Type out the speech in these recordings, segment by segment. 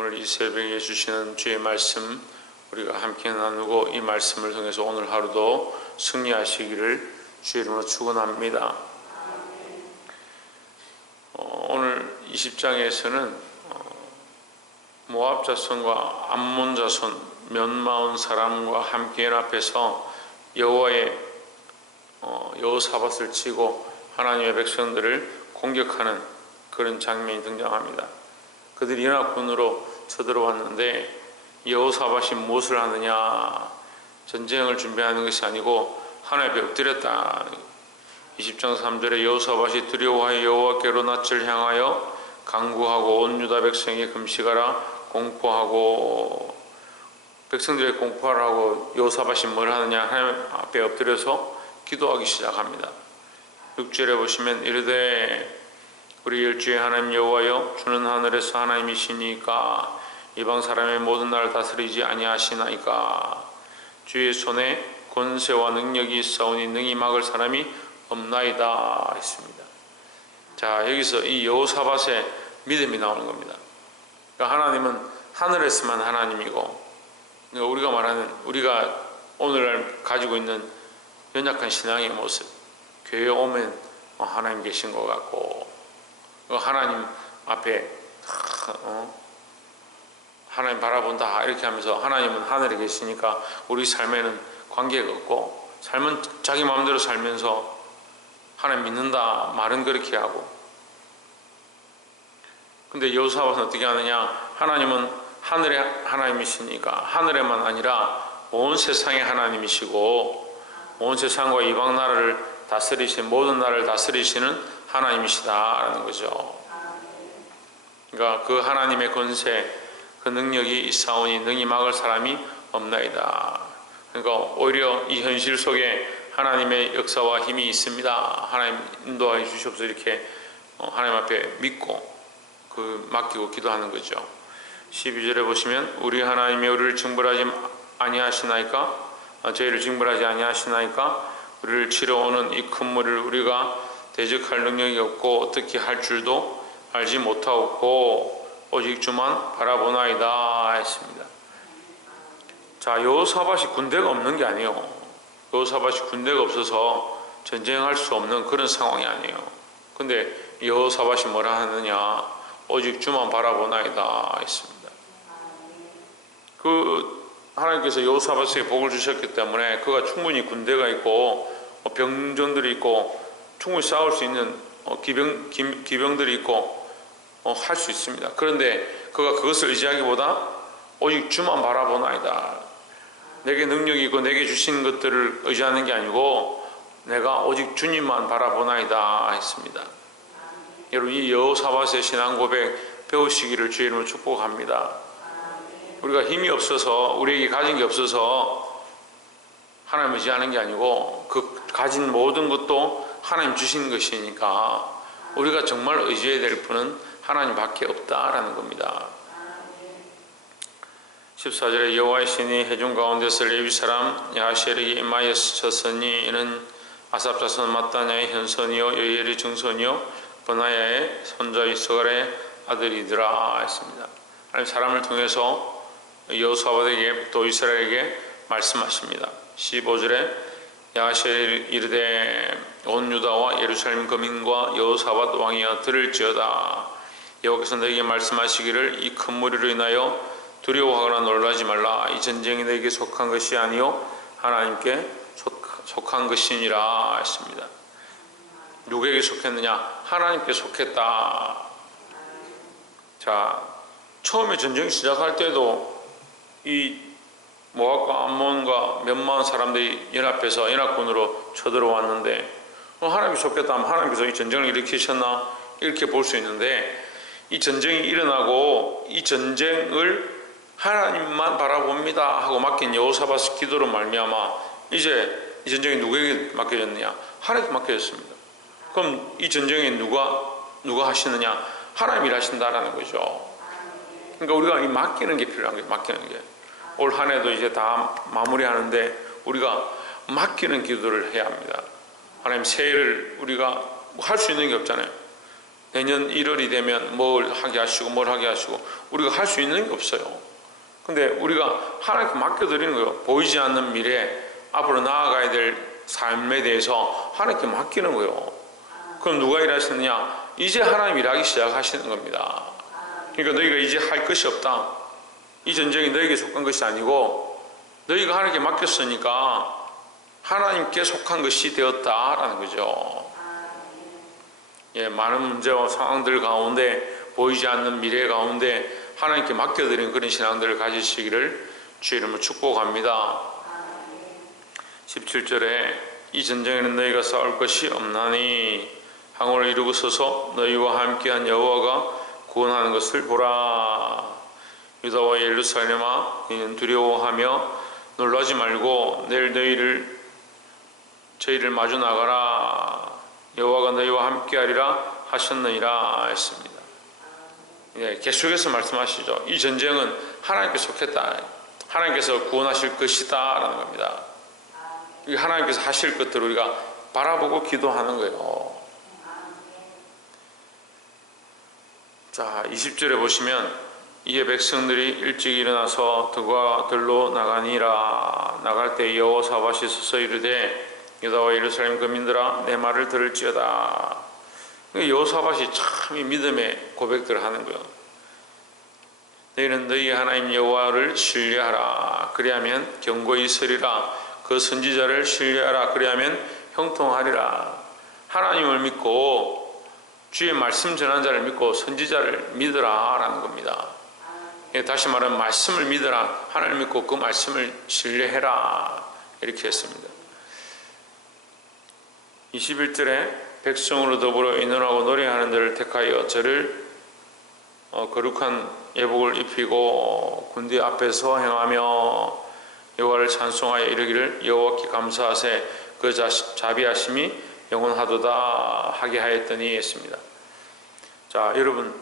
오늘 이 새벽에 주시는 주의 말씀 우리가 함께 나누고 이 말씀을 통해서 오늘 하루도 승리하시기를 주의 이름으로 축원합니다. 오늘 20장에서는 모압 자손과 암몬 자손 몇 사람과 함께 연합해서 여호사밧을 치고 하나님의 백성들을 공격하는 그런 장면이 등장합니다. 그들이 연합군으로 쳐들어왔는데 여호사밧이 무엇을 하느냐? 전쟁을 준비하는 것이 아니고 하나님께 엎드렸다. 20장 3절에 여호사밧이 두려워하여 여호와께로 낯을 향하여 간구하고 온 유다 백성이 금식하라 공포하고, 백성들의 공포를 하고 여호사밧이 뭘 하느냐? 하나님 앞에 엎드려서 기도하기 시작합니다. 6절에 보시면 이르되 우리 일주의 하나님 여호와여, 주는 하늘에서 하나님이시니까 이방 사람의 모든 나라를 다스리지 아니하시나이까. 주의 손에 권세와 능력이 있사오니 능히 막을 사람이 없나이다 했습니다. 자, 여기서 이 여호사밧의 믿음이 나오는 겁니다. 그러니까 하나님은 하늘에서만 하나님이고, 그러니까 우리가 말하는, 우리가 오늘날 가지고 있는 연약한 신앙의 모습, 교회에 오면 하나님 계신 것 같고, 하나님 앞에 하나님 바라본다 이렇게 하면서 하나님은 하늘에 계시니까 우리 삶에는 관계가 없고, 삶은 자기 마음대로 살면서 하나님 믿는다 말은 그렇게 하고, 근데 여호사밧은 어떻게 하느냐? 하나님은 하늘의 하나님이시니까 하늘에만 아니라 온 세상의 하나님이시고 온 세상과 이방 나라를 다스리시는, 모든 나라를 다스리시는 하나님이시다라는 거죠. 그러니까 그 하나님의 권세, 그 능력이 있사오니 능히 막을 사람이 없나이다. 그러니까 오히려 이 현실 속에 하나님의 역사와 힘이 있습니다. 하나님 인도하여 주시옵소서 이렇게 하나님 앞에 믿고 맡기고 기도하는 거죠. 12절에 보시면 우리 하나님이 우리를 징벌하지 아니하시나이까? 저희를 징벌하지 아니하시나이까? 우리를 치러 오는 이 큰 물을 우리가 대적할 능력이 없고 어떻게 할 줄도 알지 못하고 오직 주만 바라보나이다 했습니다. 자, 여호사밧이 군대가 없는 게 아니에요. 여호사밧이 군대가 없어서 전쟁할 수 없는 그런 상황이 아니에요. 근데 여호사밧이 뭐라 하느냐? 오직 주만 바라보나이다 했습니다. 하나님께서 여호사밧에게 복을 주셨기 때문에 그가 충분히 군대가 있고 병정들이 있고 충분히 싸울 수 있는 기병들이 있고 할 수 있습니다. 그런데 그가 그것을 의지하기보다 오직 주만 바라보나이다. 내게 능력이 있고 내게 주신 것들을 의지하는 게 아니고 내가 오직 주님만 바라보나이다 했습니다. 여러분, 이 여호사밧의 신앙 고백 배우시기를 주의 이름으로 축복합니다. 우리가 힘이 없어서, 우리에게 가진 게 없어서 하나님 의지하는 게 아니고 그 가진 모든 것도 하나님 주신 것이니까 우리가 정말 의지해야 될 분은 하나님밖에 없다라는 겁니다. 14절에 여호와의 신이 회중 가운데서 레위 사람 야하시엘에게 임하여 스쳤으니 이는 아삽 자손 마따냐의 현손이요 여이엘의 증손이요 버나야의 손자 이스갈의 아들이더라 했습니다. 하나님 사람을 통해서 여호사밧에게 또 이스라엘에게 말씀하십니다. 15절에 야하시엘이 이르되 온 유다와 예루살렘 거민과 여호사밧 왕이여 들을지어다. 여호와께서 너에게 말씀하시기를 이 큰 무리로 인하여 두려워하거나 놀라지 말라. 이 전쟁이 너에게 속한 것이 아니요 하나님께 속한 것이니라 했습니다. 누구에게 속했느냐? 하나님께 속했다. 자, 처음에 전쟁이 시작할 때도 이 모압과 암몬과 몇만 사람들이 연합해서 연합군으로 쳐들어왔는데 하나님이 속했다 하면 하나님께서 이 전쟁을 일으키셨나? 이렇게 볼 수 있는데 이 전쟁이 일어나고 이 전쟁을 하나님만 바라봅니다 하고 맡긴 여호사밧의 기도로 말미암아 이제 이 전쟁이 누구에게 맡겨졌느냐? 하나님께 맡겨졌습니다. 그럼 이 전쟁에 누가 하시느냐? 하나님이 하신다라는 거죠. 그러니까 우리가 이 맡기는 게 필요한 거예요. 맡기는 게. 올 한 해도 이제 다 마무리하는데 우리가 맡기는 기도를 해야 합니다. 하나님, 새해를 우리가 할 수 있는 게 없잖아요. 내년 1월이 되면 뭘 하게 하시고 뭘 하게 하시고 우리가 할 수 있는 게 없어요. 근데 우리가 하나님께 맡겨드리는 거예요. 보이지 않는 미래, 앞으로 나아가야 될 삶에 대해서 하나님께 맡기는 거예요. 그럼 누가 일하시느냐? 이제 하나님 일하기 시작하시는 겁니다. 그러니까 너희가 이제 할 것이 없다. 이 전쟁이 너에게 속한 것이 아니고 너희가 하나님께 맡겼으니까 하나님께 속한 것이 되었다라는 거죠. 예, 많은 문제와 상황들 가운데 보이지 않는 미래 가운데 하나님께 맡겨드리는 그런 신앙들을 가지시기를 주의 이름으로 축복합니다. 17절에 이 전쟁에는 너희가 싸울 것이 없나니 항우를 이루고 서서 너희와 함께한 여호와가 구원하는 것을 보라. 유다와 예루살렘아 너희는 두려워하며 놀라지 말고 내일 저희를 마주 나가라. 여호와가 너희와 함께하리라 하셨느니라 했습니다. 예, 계속해서 말씀하시죠. 이 전쟁은 하나님께 속했다. 하나님께서 구원하실 것이다 라는 겁니다. 하나님께서 하실 것들을 우리가 바라보고 기도하는 거예요. 자, 20절에 보시면 이에 백성들이 일찍 일어나서 들과 들로 나가니라. 나갈 때 여호사밧이 서서 이르되 유다와 예루살렘 거민들아 내 말을 들을지어다. 여호사밧이 참 이 믿음의 고백들을 하는 거예요. 너희는 너희 하나님 여호와를 신뢰하라. 그리하면 견고히 서리라. 그 선지자를 신뢰하라. 그리하면 형통하리라. 하나님을 믿고 주의 말씀 전한 자를 믿고 선지자를 믿으라 라는 겁니다. 다시 말하면 말씀을 믿으라. 하나님을 믿고 그 말씀을 신뢰해라. 이렇게 했습니다. 21절에 백성으로 더불어 인원하고 노래하는 자를 택하여 저를 거룩한 예복을 입히고 군대 앞에서 행하며 여호와를 찬송하여 이르기를 여호와께 감사하세 그 자비하심이 영원하도다 하게 하였더니 했습니다. 자, 여러분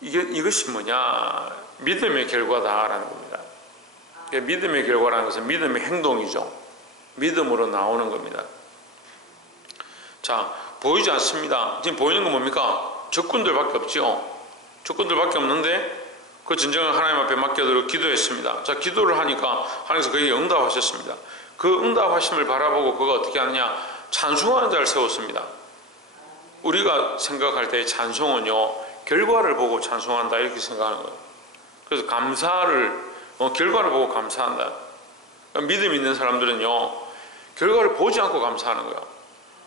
이것이 뭐냐? 믿음의 결과다라는 겁니다. 믿음의 결과라는 것은 믿음의 행동이죠. 믿음으로 나오는 겁니다. 자, 보이지 않습니다. 지금 보이는 건 뭡니까? 적군들밖에 없죠. 적군들밖에 없는데 그 전쟁을 하나님 앞에 맡겨두고 기도했습니다. 자, 기도를 하니까 하나님께서 그에게 응답하셨습니다. 그 응답하심을 바라보고 그가 어떻게 하느냐? 찬송하는 자를 세웠습니다. 우리가 생각할 때 찬송은요, 결과를 보고 찬송한다 이렇게 생각하는 거예요. 그래서 감사를 결과를 보고 감사한다. 믿음 있는 사람들은요, 결과를 보지 않고 감사하는 거예요.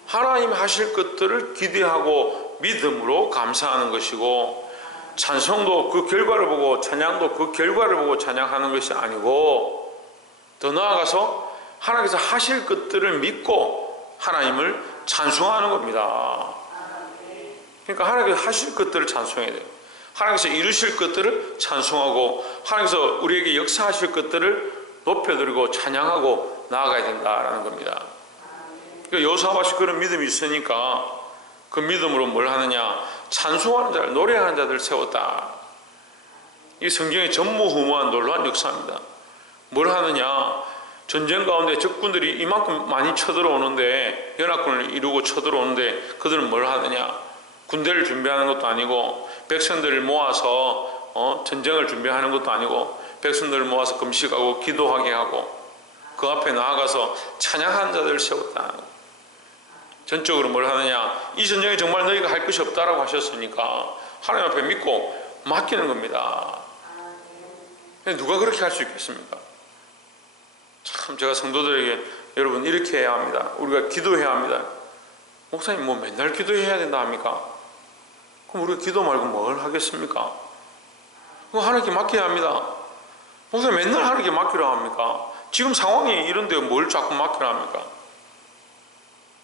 하나님 하실 것들을 기대하고 믿음으로 감사하는 것이고, 찬송도 그 결과를 보고 찬양도 그 결과를 보고 찬양하는 것이 아니고, 더 나아가서 하나님께서 하실 것들을 믿고 하나님을 찬송하는 겁니다. 그러니까 하나님께서 하실 것들을 찬송해야 돼요. 하나님께서 이루실 것들을 찬송하고 하나님께서 우리에게 역사하실 것들을 높여드리고 찬양하고 나아가야 된다라는 겁니다. 그러니까 여호사밧이 그런 믿음이 있으니까 그 믿음으로 뭘 하느냐? 찬송하는 자를, 노래하는 자들을 세웠다. 이 성경의 전무후무한 놀라운 역사입니다. 뭘 하느냐? 전쟁 가운데 적군들이 이만큼 많이 쳐들어오는데, 연합군을 이루고 쳐들어오는데 그들은 뭘 하느냐? 군대를 준비하는 것도 아니고 백성들을 모아서 전쟁을 준비하는 것도 아니고 백성들을 모아서 금식하고 기도하게 하고 그 앞에 나아가서 찬양하는 자들을 세웠다. 전적으로 뭘 하느냐? 이 전쟁에 정말 너희가 할 것이 없다라고 하셨으니까 하나님 앞에 믿고 맡기는 겁니다. 누가 그렇게 할 수 있겠습니까? 참, 제가 성도들에게 여러분 이렇게 해야 합니다. 우리가 기도해야 합니다. 목사님 뭐 맨날 기도해야 된다 합니까? 그럼 우리가 기도 말고 뭘 하겠습니까? 그거 하나님께 맡겨야 합니다. 목사님 맨날 하나님께 맡기라 합니까? 지금 상황이 이런데 뭘 자꾸 맡기라 합니까?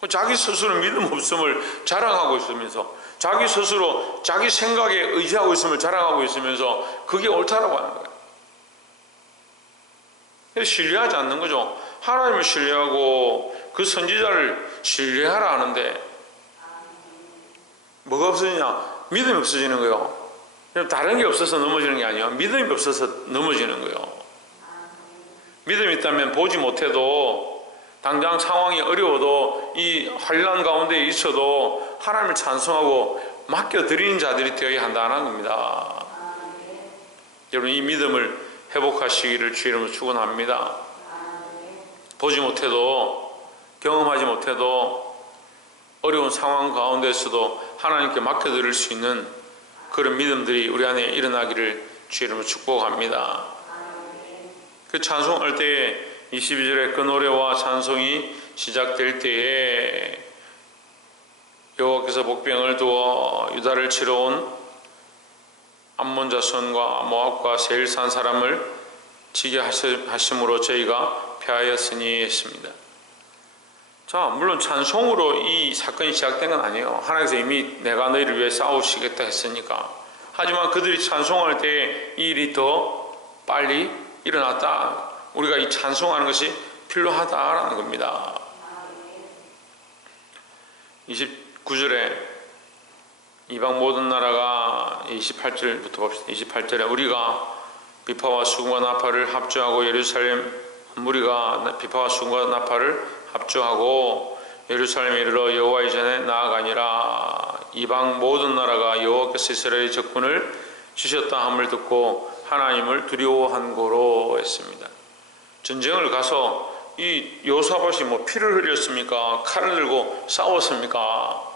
자기 스스로 믿음 없음을 자랑하고 있으면서, 자기 스스로 자기 생각에 의지하고 있음을 자랑하고 있으면서 그게 옳다라고 하는 거예요. 신뢰하지 않는 거죠. 하나님을 신뢰하고 그 선지자를 신뢰하라 하는데 뭐가 없어지냐? 믿음이 없어지는 거예요. 다른 게 없어서 넘어지는 게 아니에요. 믿음이 없어서 넘어지는 거예요. 믿음이 있다면 보지 못해도, 당장 상황이 어려워도, 이 환난 가운데 있어도 하나님을 찬송하고 맡겨드리는 자들이 되어야 한다는 겁니다. 여러분, 이 믿음을 회복하시기를 주 이름으로 축원합니다. 보지 못해도, 경험하지 못해도 어려운 상황 가운데서도 하나님께 맡겨드릴 수 있는 그런 믿음들이 우리 안에 일어나기를 주 이름으로 축복합니다. 그 찬송할 때에 22절에 그 노래와 찬송이 시작될 때에 여호와께서 복병을 두어 유다를 치러 온 암몬 자손과 모압과 세일 산 사람을 지게 하심으로 저희가 패하였으니 했습니다. 자, 물론 찬송으로 이 사건이 시작된 건 아니에요. 하나님께서 이미 내가 너희를 위해 싸우시겠다 했으니까. 하지만 그들이 찬송할 때 이 일이 더 빨리 일어났다. 우리가 이 찬송하는 것이 필요하다라는 겁니다. 29절에 이방 모든 나라가 28절부터 봅시다. 28절에 우리가 비파와 수금과 나팔을 합주하고 예루살렘 무리가 비파와 수금과 나팔을 합주하고 예루살렘에 이르러 여호와 이전에 나아가니라. 이방 모든 나라가 여호와께서 이스라엘의 적군을 주셨다 함을 듣고 하나님을 두려워한 고로 했습니다. 전쟁을 가서 이 여호사밧이 뭐 피를 흘렸습니까? 칼을 들고 싸웠습니까?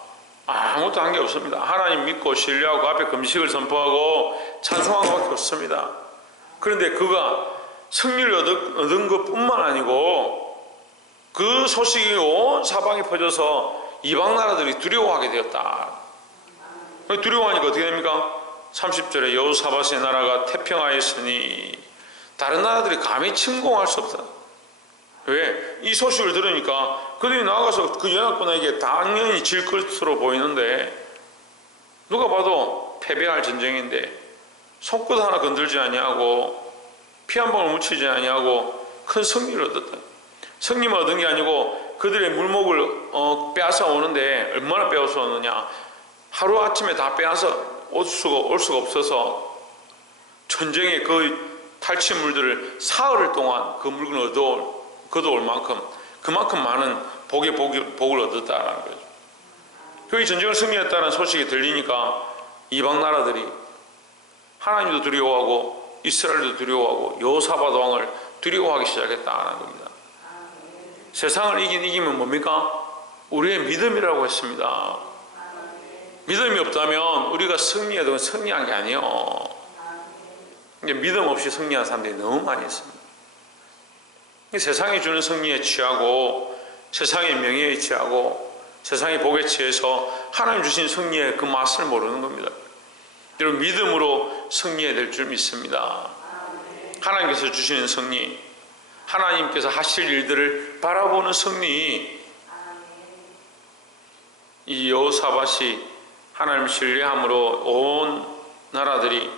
아무것도 한 게 없습니다. 하나님 믿고 신뢰하고 앞에 금식을 선포하고 찬송한 것밖에 없습니다. 그런데 그가 승리를 얻은 것뿐만 아니고 그 소식이 온 사방에 퍼져서 이방 나라들이 두려워하게 되었다. 두려워하니까 어떻게 됩니까? 30절에 여호사밧의 나라가 태평하였으니 다른 나라들이 감히 침공할 수 없다. 왜? 이 소식을 들으니까 그들이 나가서 그 연합군에게 당연히 질 것으로 보이는데 누가 봐도 패배할 전쟁인데 손끝 하나 건들지 아니하고 피 한 방울 묻히지 아니하고 큰 승리를 얻었다. 승리만 얻은 게 아니고 그들의 물목을 빼앗아 오는데 얼마나 빼앗아 오느냐. 하루아침에 다 빼앗아 올 수가 없어서 전쟁의 그 탈취물들을 사흘 동안 그 물건을 거둬올 만큼 그만큼 많은 복을 얻었다라는 거죠. 그 전쟁을 승리했다는 소식이 들리니까 이방 나라들이 하나님도 두려워하고 이스라엘도 두려워하고 여호사밧 왕을 두려워하기 시작했다는 겁니다. 세상을 이기면 뭡니까? 우리의 믿음이라고 했습니다. 믿음이 없다면 우리가 승리해도 승리한 게 아니에요. 믿음 없이 승리한 사람들이 너무 많이 있습니다. 세상이 주는 승리에 취하고 세상의 명예에 취하고 세상의 복에 취해서 하나님 주신 승리의 그 맛을 모르는 겁니다. 여러분, 믿음으로 승리해야 될 줄 믿습니다. 하나님께서 주시는 승리, 하나님께서 하실 일들을 바라보는 승리. 이 여호사밧이 하나님을 신뢰함으로 온 나라들이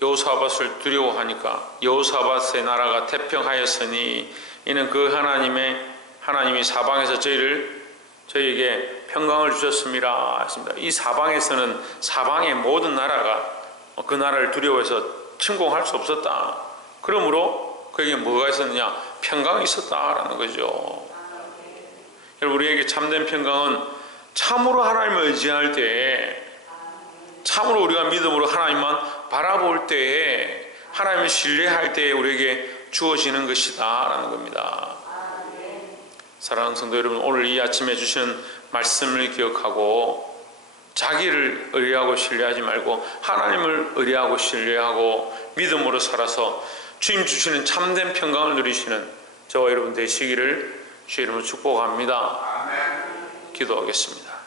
여호사밧을 두려워하니까 여호사밧의 나라가 태평하였으니 이는 그 하나님이 사방에서 저희에게 평강을 주셨습니다 했습니다. 이 사방에서는 사방의 모든 나라가 그 나라를 두려워해서 침공할 수 없었다. 그러므로 그에게 뭐가 있었느냐? 평강이 있었다라는 거죠. 여러분, 우리에게 참된 평강은 참으로 하나님을 의지할 때에, 참으로 우리가 믿음으로 하나님만 바라볼 때에, 하나님을 신뢰할 때에 우리에게 주어지는 것이다 라는 겁니다. 사랑하는 성도 여러분, 오늘 이 아침에 주시는 말씀을 기억하고 자기를 의뢰하고 신뢰하지 말고 하나님을 의뢰하고 신뢰하고 믿음으로 살아서 주님 주시는 참된 평강을 누리시는 저와 여러분 되시기를 주의 이름으로 축복합니다. 기도하겠습니다.